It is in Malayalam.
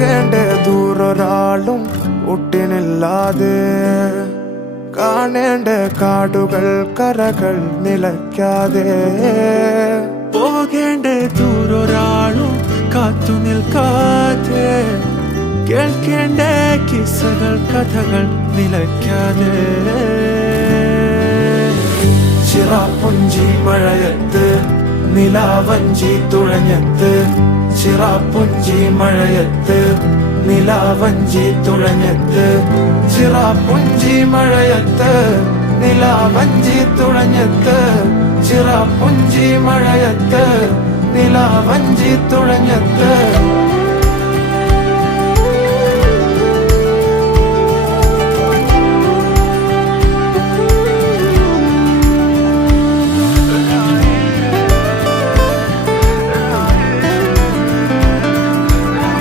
പോകേണ്ട ദൂരൊരാളും ഒട്ടിനില്ലാതെ കാണേണ്ട കാടുകൾ കരകൾ നിലയ്ക്കാതെ പോകേണ്ട ദൂരൊരാളും കാത്തു നിൽക്കാതെ കേൾക്കേണ്ട കിസ്സകൾ കഥകൾ നിലയ്ക്കാതെ ചിറാപ്പുഞ്ചി മഴയത്ത് നിലാവഞ്ചി തുഴഞ്ഞത്ത് ചിറാപ്പുഞ്ചി മഴയത്ത് നിലാവഞ്ചി തുഴഞ്ഞത്ത് ചിറാപ്പുഞ്ചി മഴയത്ത് നിലാവഞ്ചി തുഴഞ്ഞത്ത് ചിറാപ്പുഞ്ചി മഴയത്ത് നിലാവഞ്ചി തുഴഞ്ഞത്ത്